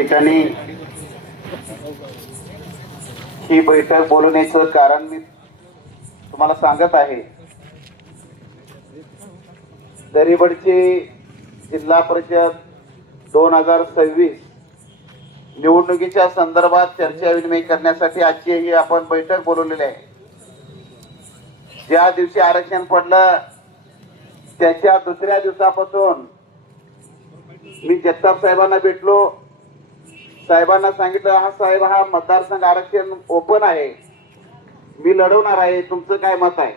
ठिकाणी ही बैठक बोलवण्याचं कारण मी तुम्हाला सांगत आहे. दरीबडचे जिल्हा परिषद दोन हजार सव्वीस निवडणुकीच्या संदर्भात चर्चा विनिमय करण्यासाठी आजची ही आपण बैठक बोलवलेली आहे. ज्या दिवशी आरक्षण पडलं त्याच्या दुसऱ्या दिवसापासून मी जगताप साहेबांना भेटलो. साहेबांना सांगितलं हा साहेब हा मतदारसंघ आरक्षण ओपन आहे. मी लढवणार आहे. तुमचं काय मत आहे?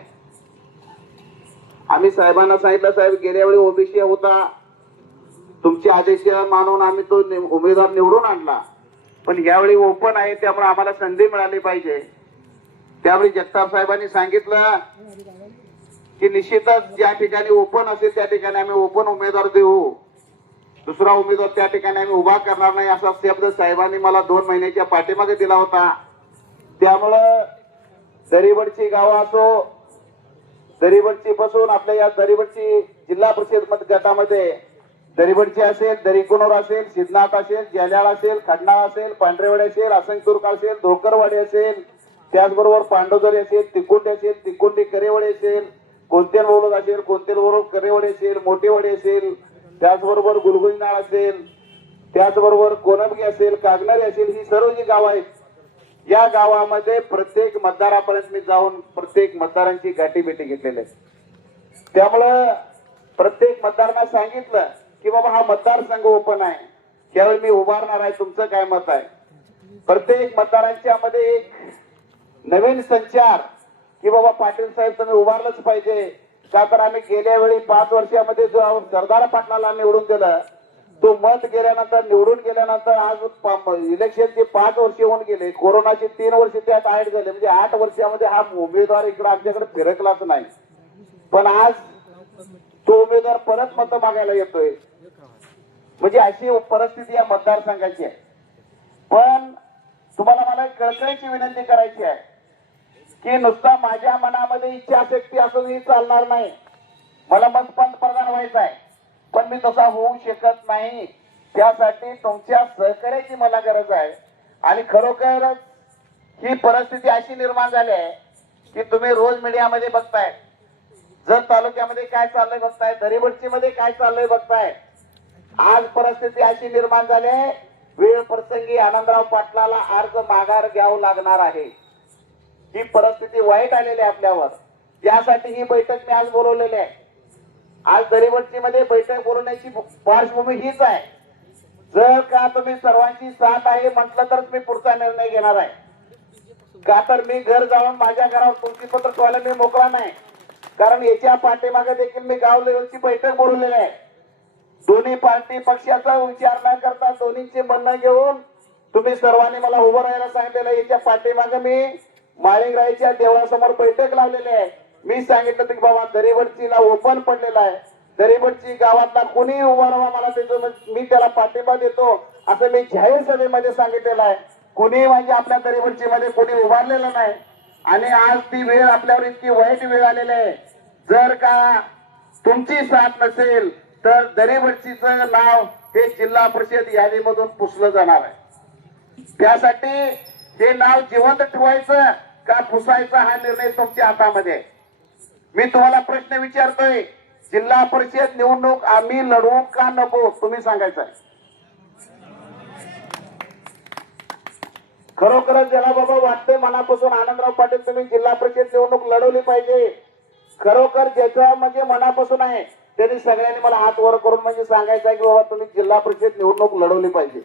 आम्ही साहेबांना सांगितलं साहेब गेल्या वेळी ओबीसी होता. तुमचे आदेश मानून आम्ही तो उमेदवार निवडून आणला. पण यावेळी ओपन आहे त्यामुळे आम्हाला संधी मिळाली पाहिजे. त्यावेळी जगताप साहेबांनी सांगितलं की निश्चितच ज्या ठिकाणी ओपन असेल त्या ठिकाणी आम्ही ओपन उमेदवार देऊ. दुसरा उमेदवार त्या ठिकाणी आम्ही उभा करणार नाही असा शब्द साहेबांनी मला दोन महिन्याच्या पाठीमागे दिला होता. त्यामुळं दरीवडची गावं असो दरीवडची पासून आपल्या या दरीबडची जिल्हा परिषद गटामध्ये दरीबडची असेल दरीकुणूर असेल सिद्धनाथ असेल जल्याळ असेल खडनाळ असेल पांढरेवाडी असेल असंगतुर्क असेल धोकरवाडी असेल त्याचबरोबर पांडवदरी असेल तिकुंडी असेल तिकुंडी करेवाडी असेल कोणतेल बोलत असेल कोणतेल बोलत करेवाडी असेल मोठेवाडी असेल त्याचबरोबर गुलगुलीनाळ असेल त्याचबरोबर कोनबगी असेल कागणारी असेल ही सर्व जी गावं आहेत या गावामध्ये प्रत्येक मतदारापर्यंत मी जाऊन प्रत्येक मतदारांची गाठीभेटी घेतलेली आहे. त्यामुळं प्रत्येक मतदारांना सांगितलं की बाबा हा मतदारसंघ ओपन आहे. त्यावेळी मी उभारणार आहे तुमचं काय मत आहे? प्रत्येक मतदारांच्या मध्ये एक नवीन संचार की बाबा पाटील साहेब तुम्ही उभारलंच पाहिजे. का तर आम्ही गेल्या वेळी पाच वर्षामध्ये जो सरदार पाटलाला निवडून दिलं तो मत गेल्यानंतर निवडून गेल्यानंतर आज इलेक्शनचे पाच वर्ष होऊन गेले. कोरोनाचे तीन वर्ष त्यात ऍड झाले. म्हणजे आठ वर्षामध्ये हा उमेदवार इकडे आमच्याकडे फिरकलाच नाही. पण आज तो उमेदवार परत मत मागायला येतोय. म्हणजे अशी परिस्थिती या मतदारसंघाची आहे. पण तुम्हाला मला कळकळीची विनंती करायची आहे. की नुसता माझ्या मनामध्ये इच्छाशक्ती असूनही चालणार नाही. मला मग पंतप्रधान व्हायचं आहे. पण मी तसा होऊ शकत नाही. त्यासाठी तुमच्या सहकार्याची मला गरज आहे. आणि खरोखरच ही परिस्थिती अशी निर्माण झाली आहे की तुम्ही रोज मीडियामध्ये बघताय. जर तालुक्यामध्ये काय चाललंय बघताय दरीबडची मध्ये काय चाललंय बघताय आज परिस्थिती अशी निर्माण झाली आहे. वेळ प्रसंगी आनंदराव पाटलाला अर्ज माघार घ्यावं लागणार आहे. ही परिस्थिती वाईट आलेली आहे आपल्यावर त्यासाठी ही बैठक मी आज बोलवलेली आहे. आज दरीवटची मध्ये बैठक बोलवण्याची पार्श्वभूमी हीच आहे. जर का तुम्ही सर्वांची साथ आहे म्हटलं तर मी पुढचा निर्णय घेणार आहे. का तर मी घर जाऊन माझ्या घरावर तुलसीपत्र ठेवायला मी मोकळा नाही. कारण याच्या पाठीमागे देखील मी गाव लेवलची बैठक बोलवलेली आहे. दोन्ही पार्टी पक्षाचा विचार न करता दोन्हीचे म्हणणं घेऊन तुम्ही सर्वांनी मला उभं राहायला सांगितलेलं याच्या पाठीमागे मी माळिंगराईच्या देवळासमोर बैठक लावलेली आहे. मी सांगितलं की बाबा दरीवडचीला ओपन पडलेला आहे. दरीवडची गावातला कोणी उभा राहा मला त्याचं मी त्याला पाठिंबा देतो. असं मी जाहीर सभेमध्ये सांगितलेलं आहे. कुणी म्हणजे आपल्या दरीवडची मध्ये कोणी उभारलेलं नाही. आणि आज ती वेळ आपल्यावर इतकी वाईट वेळ आलेली आहे. जर का तुमची साथ नसेल तर दरीवडचीच नाव हे जिल्हा परिषद यादीमधून पुसलं जाणार आहे. त्यासाठी हे नाव जिवंत ठेवायचं का पुसायचा हा निर्णय तुमच्या हातामध्ये. आहे. मी तुम्हाला प्रश्न विचारतोय जिल्हा परिषद निवडणूक आम्ही लढवू का नको तुम्ही सांगायचं. खरोखरच ज्याला बाबा वाटतंय मनापासून आनंदराव पाटील तुम्ही जिल्हा परिषद निवडणूक लढवली पाहिजे. खरोखर ज्याच्या म्हणजे मनापासून आहे त्यांनी सगळ्यांनी मला हात वर करून म्हणजे सांगायचं आहे की बाबा तुम्ही जिल्हा परिषद निवडणूक लढवली पाहिजे.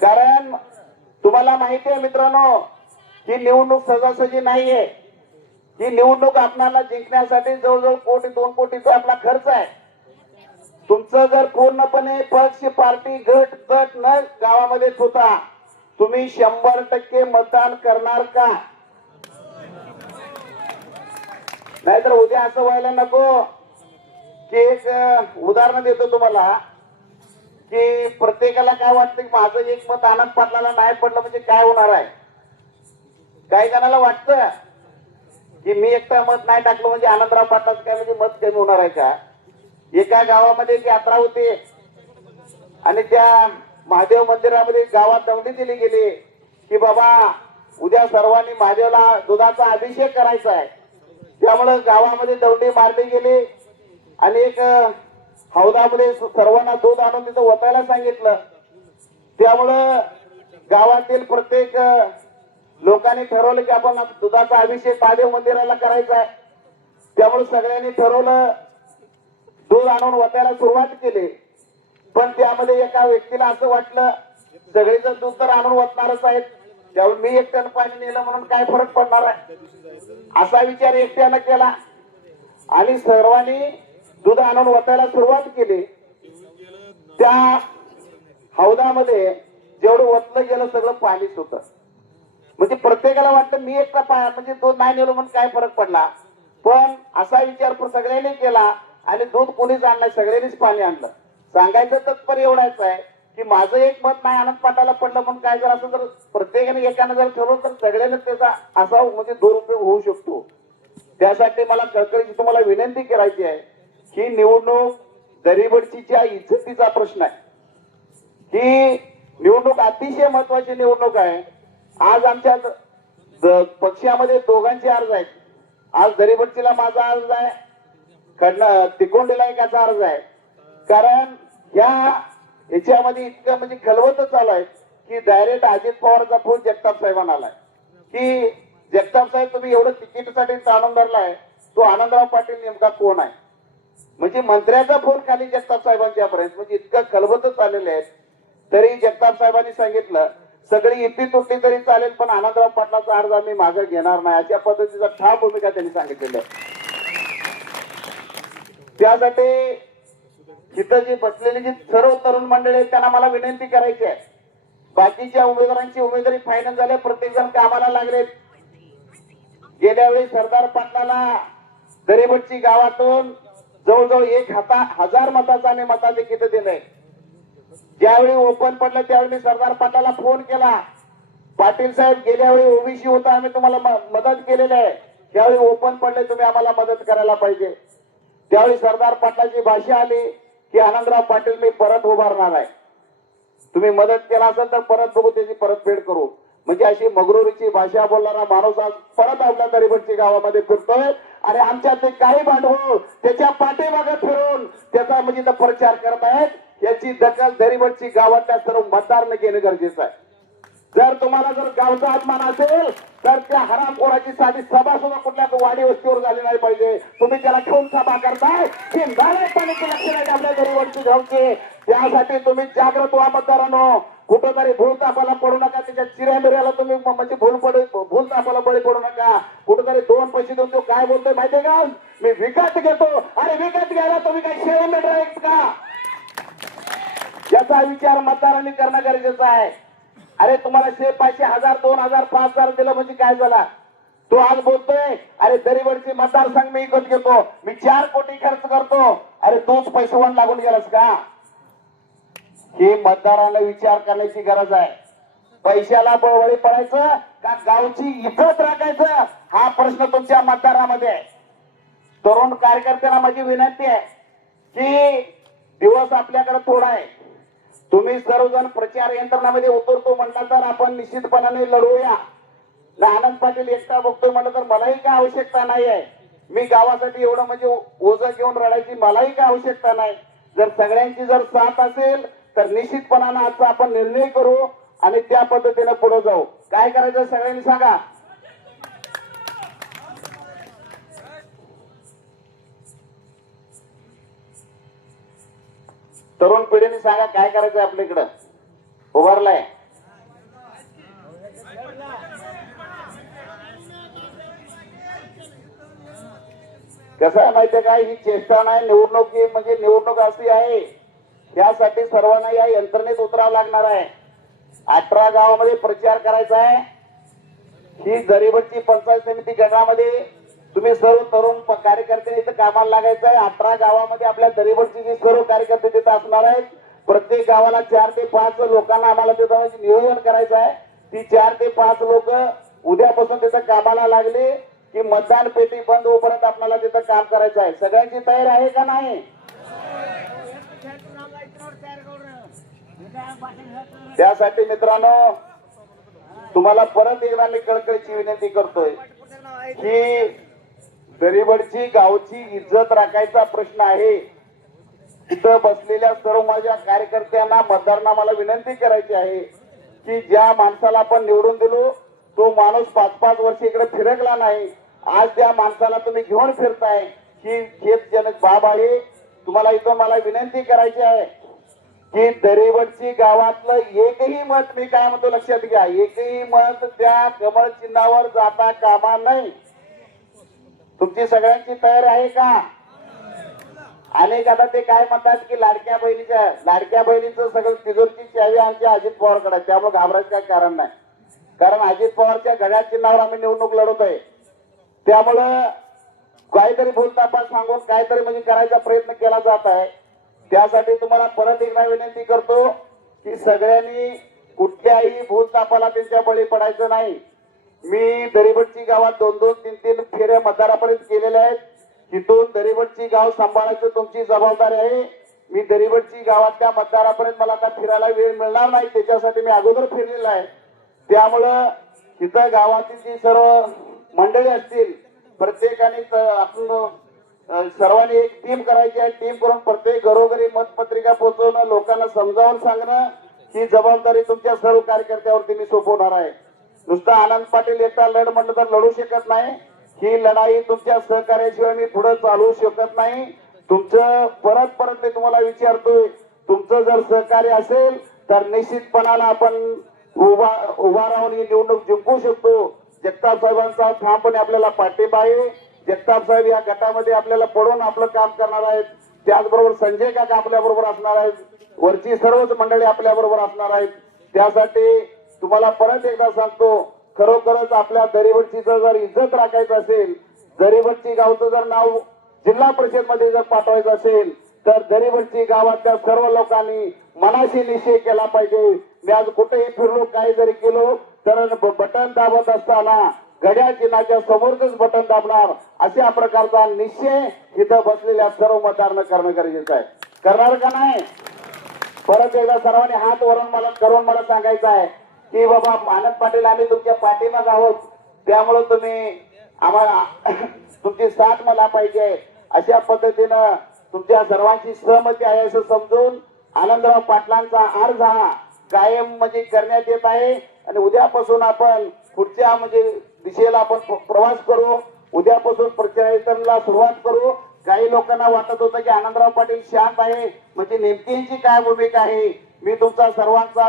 कारण तुम्हाला माहिती आहे मित्रांनो ही निवडणूक सहजासहजी नाहीये. ही निवडणूक आपणाला जिंकण्यासाठी जवळजवळ कोटी दोन कोटीचा आपला खर्च आहे. तुमचं जर पूर्णपणे पक्ष पार्टी गट गट न गावामध्येच होता तुम्ही शंभर टक्के मतदान करणार का? नाहीतर उद्या असं व्हायला नको. की एक उदाहरण देतो तुम्हाला. की प्रत्येकाला काय वाटतं की माझं एक मत आनंद पाटलाला नाही पडलं म्हणजे काय होणार आहे? काही जणाला वाटतं की मी एकटा मत नाही टाकलं म्हणजे आनंदराव पाटलाचं काय म्हणजे मत कमी होणार आहे का? एका गावामध्ये एक यात्रा होती आणि त्या महादेव मंदिरामध्ये गावात दौंडी दिली गेली की बाबा उद्या सर्वांनी महादेवला दुधाचा अभिषेक करायचा आहे. त्यामुळं गावामध्ये दौंडी मारली गेली आणि एक हौदामध्ये सर्वांना दूध आणून तिथं ओतायला सांगितलं. त्यामुळं गावातील प्रत्येक लोकांनी ठरवलं की आपण दुधाचा अभिषेक महादेव मंदिराला करायचा आहे. त्यामुळे सगळ्यांनी ठरवलं दूध आणून वतायला सुरुवात केली. पण त्यामध्ये एका व्यक्तीला असं वाटलं सगळेजण दूध तर आणून वतणारच आहेत. त्यामुळे मी एकट्यानं पाणी नेलं म्हणून काय फरक पडणार आहे? असा विचार एकट्यानं केला. आणि सर्वांनी दूध आणून वतायला सुरुवात केली. त्या हौदामध्ये जेवढं वतलं गेलं सगळं पाणीच होत. म्हणजे प्रत्येकाला वाटतं मी एकटा पाया म्हणजे तो नाही नेलो म्हणून काय फरक पडला? पण असा विचार सगळ्यांनी केला आणि दूध कोणीच आणलं सगळ्यांनीच पाणी आणलं. सांगायचं तात्पर्य एवढाच आहे की माझं एक मत नाही आनंद पाटाला पडलं पण काय जर असं जर प्रत्येकाने एकानं जर ठरवलं तर सगळ्यांना त्याचा असा म्हणजे दुरुपयोग होऊ शकतो. त्यासाठी मला कळकळीची तुम्हाला विनंती करायची आहे. ही निवडणूक गरीबडचीच्या इज्जतीचा प्रश्न आहे. ही निवडणूक अतिशय महत्वाची निवडणूक आहे. आज आमच्या द- पक्षामध्ये दोघांचे अर्ज आहेत. आज दरीबट्टीला माझा अर्ज आहे कडनं तिकोंडीला एकाचा अर्ज आहे. कारण या याच्यामध्ये इतकं म्हणजे खलवतच चालू आहे की डायरेक्ट अजित पवारचा फोन जगताप साहेबांना आलाय. की जगताप साहेब तुम्ही एवढं तिकीटसाठी आनंद धरलाय तो आनंदराव पाटील नेमका कोण आहे? म्हणजे मंत्र्याचा फोन खाली जगताप साहेबांच्या पर्यंत म्हणजे इतकं खलबतच आलेले आहेत. तरी जगताप साहेबांनी सांगितलं सगळी इतकी तुटली तरी चालेल पण आनंदराव पाटलाचा अर्ज आम्ही मागे घेणार नाही. अशा पद्धतीचा ठाम भूमिका त्यांनी सांगितलेली आहे. त्यासाठी तिथं जी बसलेली जी सर्व तरुण मंडळी आहेत त्यांना मला विनंती करायची आहे. बाकीच्या उमेदवारांची उमेदवारी फायनल झाले प्रत्येक जण कामाला लागलेत गेल्या वेळी सरदार पाटलाला दरेबटची गावातून जवळजवळ एक हाता हजार मताचा आम्ही मताधिक्य दिलंय. ज्यावेळी ओपन पडलं त्यावेळी मी सरदार पाटलाला फोन केला. पाटील साहेब गेल्या वेळी ओबीसी होता आम्ही तुम्हाला मदत केलेली आहे. त्यावेळी ओपन पडले तुम्ही आम्हाला मदत करायला पाहिजे. त्यावेळी सरदार पाटलाची भाषा आली की आनंदराव पाटील मी परत उभारणार आहे. तुम्ही मदत केला असेल तर परत बघू त्याची परतफेड करू. म्हणजे अशी मगरुरीची भाषा बोलणारा माणूस आज परत आपल्या गरीबची गावामध्ये फिरतोय. आणि आमच्या ते काही भांडवल त्याच्या पाठीमागे फिरून त्याचा म्हणजे प्रचार करत आहेत. याची दखल दरीबटची गावातल्या सर्व मतदारने घेणं गरजेचं आहे. जर तुम्हाला जर गावचा अपमान असेल तर त्या हरामखोराची साधी सभा सुद्धा कुठल्या वाडी वस्तीवर झाली नाही पाहिजे. तुम्ही त्याला ठेवून सभा करताय. की नारायणपणाचे लक्ष नाही आपल्या वरती गावचे त्यासाठी तुम्ही जागृत व्हा मतदारांनो. कुठंतरी भूल तापाला पडू नका त्याच्या चिऱ्यामिऱ्याला तुम्ही म्हणजे भूल पडू भूल तापाला बळी पडू नका. कुठंतरी दोन पैसे देऊन तो काय बोलतोय माहितीये का? मी विकत घेतो. अरे विकत घ्यायला तुम्ही काही शेळी मिळणार का? याचा विचार मतदारांनी करणं गरजेचं आहे. अरे तुम्हाला शे पाचशे हजार दोन हजार पाच हजार दिलं म्हणजे काय झाला? तो आज बोलतोय अरे दरीवरची मतदारसंघ मी विकत घेतो. मी चार कोटी खर्च करतो. अरे तोच पैसेवान लागून गेलास का? ही मतदारांना विचार करण्याची गरज आहे. पैशाला बळवळी पडायचं का गावची इज्जत राखायचं? हा प्रश्न तुमच्या मतदारामध्ये आहे. तरुण कार्यकर्त्यांना माझी विनंती आहे की दिवस आपल्याकडे थोडा आहे. तुम्ही सर्वजण प्रचार यंत्रणामध्ये उतरतो म्हटलं तर आपण निश्चितपणाने लढवूया ना आनंद पाटील एकटा बघतोय म्हटलं तर मलाही काय आवश्यकता नाही आहे. मी गावासाठी एवढं म्हणजे ओझं घेऊन रडायची मलाही काय आवश्यकता नाही. जर सगळ्यांची जर साथ असेल तर निश्चितपणानं आजचा आपण निर्णय करू आणि त्या पद्धतीने पुढे जाऊ. काय करायचं सगळ्यांनी सांगा? तरुण पिढीने सांगा काय करायचं आपल्या इकडं उभारलाय. कसं आहे माहितीये का? ही चेष्टा नाही निवडणूक ही म्हणजे निवडणूक अशी आहे. त्यासाठी सर्वांना या यंत्रणेत उतरावं लागणार आहे. अठरा गावामध्ये प्रचार करायचा आहे. ही गरीबची पंचायत समिती गटामध्ये तुम्ही सर्व तरुण कार्यकर्ते इथं कामाला लागायचं आहे. अठरा गावामध्ये आपल्या गरीबची जी सर्व कार्यकर्ते तिथं असणार आहेत. प्रत्येक गावाला चार ते पाच लोकांना आम्हाला तिथं नियोजन करायचं आहे. ती चार ते पाच लोक उद्यापासून तिथं कामाला लागले की मतदान पेटी बंद होईपर्यंत आपल्याला तिथं काम करायचं आहे. सगळ्यांची तयारी आहे का नाही? त्यासाठी मित्रांनो तुम्हाला परत एकदा मी कळकळीची विनंती करतोय की गरीबडची गावची इज्जत राखायचा प्रश्न आहे. तिथं बसलेल्या सर्व माझ्या कार्यकर्त्यांना मतदारांना मला विनंती करायची आहे की ज्या माणसाला आपण निवडून दिलो तो माणूस पाच पाच वर्ष इकडे फिरकला नाही. आज त्या माणसाला तुम्ही घेऊन फिरताय. ही खेतजनक बाब आहे. तुम्हाला इथं मला विनंती करायची आहे. की दरेवडची गावातलं एकही मत मी काय म्हणतो लक्षात घ्या. एकही मत त्या कमळ चिन्हावर जाता कामा नाही तुमची सगळ्यांची तयारी आहे का? अनेक आता ते काय म्हणतात की लाडक्या बहिणीच्या लाडक्या बहिणीचं सगळं तिजोरची चावी आमच्या अजित पवारकडे त्यामुळे घाबरायचं काय कारण नाही. कारण अजित पवारच्या घड्या चिन्हावर आम्ही निवडणूक लढवतोय. त्यामुळं काहीतरी भूलतापा सांगून काहीतरी म्हणजे करायचा प्रयत्न केला जात आहे. त्यासाठी तुम्हाला परत एकदा विनंती करतो की सगळ्यांनी कुठल्याही भूलतापाला त्यांच्या बळी पडायचं नाही. मी दरिबटची गावात दोन दोन तीन तीन फेऱ्या मतदारापर्यंत केलेल्या आहेत. तिथून दरीबटची गाव सांभाळायचं तुमची जबाबदारी आहे. मी दरिबटची गावातल्या मतदारापर्यंत मला आता फिरायला वेळ मिळणार नाही. त्याच्यासाठी मी अगोदर फिरलेला आहे. त्यामुळं तिथं गावातील जी सर्व मंडळी असतील प्रत्येकाने आपण सर्वांनी एक टीम करायची आहे. टीम करून प्रत्येक घरोघरी मतपत्रिका पोहोचवणं लोकांना समजावून सांगणं ही जबाबदारी तुमच्या सर्व कार्यकर्त्यावरती मी सोपवणार आहे. नुसतं आनंद पाटील एकटा लढ म्हटलं तर लढू शकत नाही. ही लढाई तुमच्या सहकार्याशिवाय मी पुढे चालवू शकत नाही. तुमचं परत परत मी तुम्हाला विचारतोय. तुमचं जर सहकार्य असेल तर निश्चितपणानं आपण उभा उभा राहून ही निवडणूक जिंकू शकतो. जगताप साहेबांचा ठामपणे आपल्याला पाठिंबा आहे. जगताप साहेब या गटामध्ये आपल्याला पडून आपलं काम करणार आहेत. त्याचबरोबर संजय काका आपल्या बरोबर असणार आहेत. वरची सर्वच मंडळी आपल्या बरोबर असणार आहेत. त्यासाठी तुम्हाला परत एकदा सांगतो खरोखरच आपल्या दरीवरची जर इज्जत राखायचं असेल दरीवरची गावचं जर नाव जिल्हा परिषदमध्ये जर पाठवायचं असेल तर दरीवरची गावातल्या सर्व लोकांनी मनाशी निश्चय केला पाहिजे. मी आज कुठेही फिरलो काही जरी केलो तर बटन दाबत असताना घड्याळ चिन्हाच्या समोरच बटन दाबणार. अशा प्रकारचा निश्चय इथं बसलेल्या सर्व मतदारांना करणं गरजेचं आहे. करणार का नाही? परत एकदा सर्वांनी हात वरून मला करून मला सांगायचं आहे की बाबा आनंद पाटील आम्ही तुमच्या पाठीमाग आहोत. त्यामुळे तुम्ही आम्हाला तुमची साथ मला पाहिजे. अशा पद्धतीनं तुमच्या सर्वांची सहमती आहे असं समजून आनंदराव पाटलांचा अर्ज हा कायम म्हणजे करण्यात येत आहे. आणि उद्यापासून आपण पुढच्या म्हणजे दिशेला आपण प्रवास करू उद्यापासून प्रचाराला सुरुवात करू. काही लोकांना वाटत होतं की आनंदराव पाटील शांत आहे म्हणजे नेमकी यांची काय भूमिका आहे मी तुमचा सर्वांचा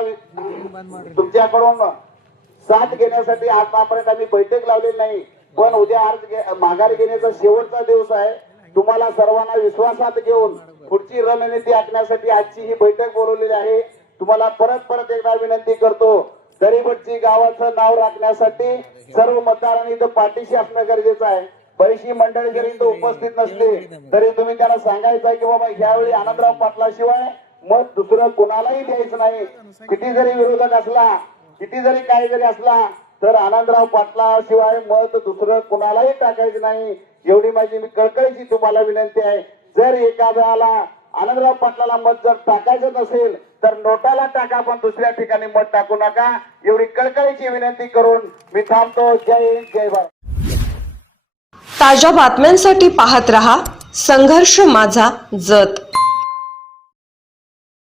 तुमच्याकडून साथ घेण्यासाठी आतापर्यंत आम्ही बैठक लावलेली नाही पण उद्या अर्ज माघार घेण्याचा शेवटचा दिवस आहे. तुम्हाला सर्वांना विश्वासात घेऊन पुढची रणनीती आखण्यासाठी आजची ही बैठक बोलवलेली आहे. तुम्हाला परत परत एकदा विनंती करतो गरीबटची गावाचं नाव राखण्यासाठी सर्व मतदारांनी इथं पाठीशी असणं गरजेचं आहे. बरीचशी मंडळी जरी इथं उपस्थित नसले तरी तुम्ही त्यांना सांगायचं आहे की बाबा यावेळी आनंदराव पाटलाशिवाय मत दुसरं कुणालाही द्यायचं नाही. किती जरी विरोधक असला किती जरी काही जरी असला तर आनंदराव पाटला शिवाय मत दुसरं कुणालाही टाकायचं नाही. एवढी माझी मी कळकळीची तुम्हाला विनंती आहे. जर एखाद्याला आनंदराव पाटलाला मत जर टाकायचं नसेल तर नोटाला टाका पण दुसऱ्या ठिकाणी मत टाकू नका. एवढी कळकळीची विनंती करून मी थांबतो. जय हिंद जय भारत. ताज्या बातम्यांसाठी पाहत रहा संघर्ष माझा जत.